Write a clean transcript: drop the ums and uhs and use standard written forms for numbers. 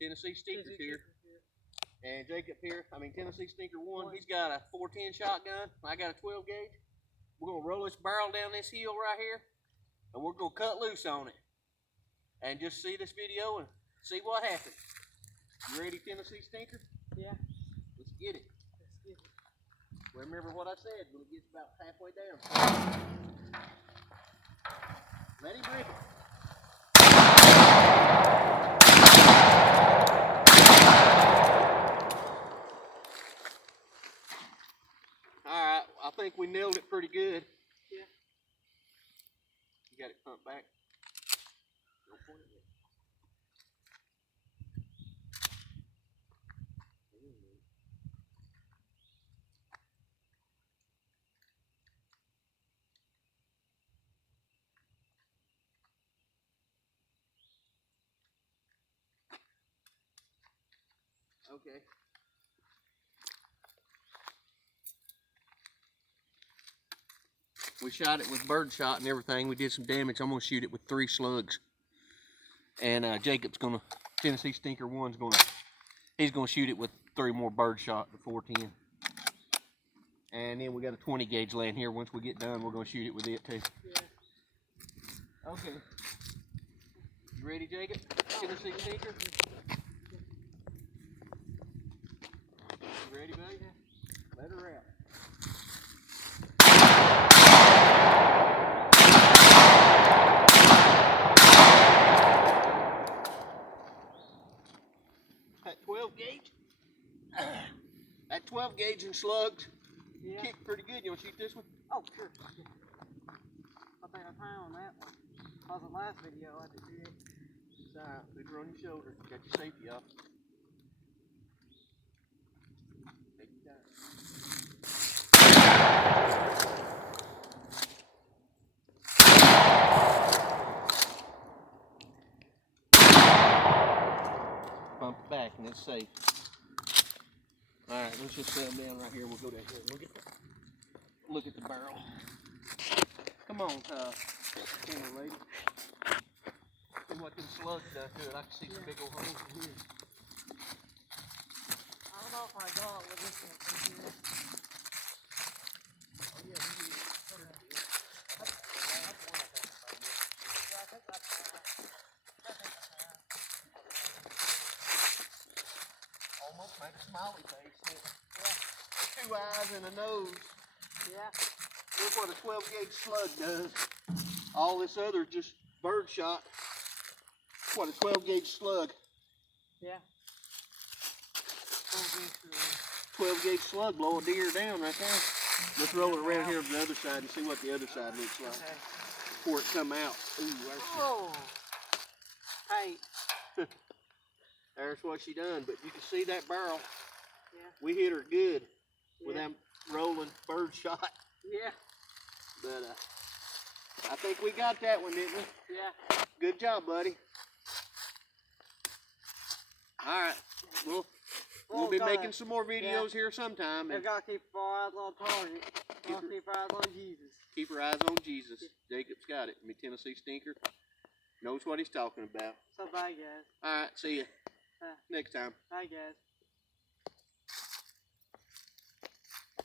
Tennessee Stinkers here. And Jacob here, Tennessee Stinker 1, he's got a 410 shotgun. I got a 12 gauge. We're going to roll this barrel down this hill right here, and we're going to cut loose on it. And just see this video and see what happens. You ready, Tennessee Stinker? Yeah. Let's get it. Let's get it. Remember what I said when it gets about halfway down. Let him rip it. Alright, I think we nailed it pretty good. Yeah. You got it pumped back? Don't point it yet. Okay. We shot it with bird shot and everything. We did some damage. I'm gonna shoot it with 3 slugs. And Jacob's gonna, Tennessee Stinker 1's he's gonna shoot it with 3 more bird shot, the 410. And then we got a 20 gauge laying here. Once we get done, we're gonna shoot it with it too. Yeah. Okay. You ready, Jacob? Tennessee Stinker? You ready, buddy? Let her out. That 12 gauge, that 12 gauge and slugs kicked pretty good. You want to shoot this one? Oh, sure. I think I found that one. That was the last video I did. It's alright. Put her on your shoulder. Got your safety off. Take your time. Bump it back and it's safe. Alright, let's just set them down right here. We'll go down here and look at the barrel. Come on, camera lady. See what them slugs does to it. I can see some big old holes in here. I don't know if I got it with this one from here. Oh yeah, you did. That's the one I think I found. Yeah, I think that's Almost made a smiley face. Yeah. 2 eyes and a nose. Yeah. Look what a 12 gauge slug does. All this other just bird shot. What a 12 gauge slug. Yeah. 12 gauge slug blow a deer down right there. Let's roll it around here to the other side and see what the other side looks like. Okay. Before it come out. Ooh, Oh. Hey. There's what she done. But you can see that barrel. Yeah. We hit her good with them rolling bird shot. Yeah. But I think we got that one, didn't we? Yeah. Good job, buddy. All right. We'll be making some more videos here sometime. We gotta keep our eyes on target. Gotta keep our eyes on Jesus. Keep our eyes on Jesus. Jacob's got it. Tennessee Stinker knows what he's talking about. So bye, guys. All right. See you next time. Bye, guys.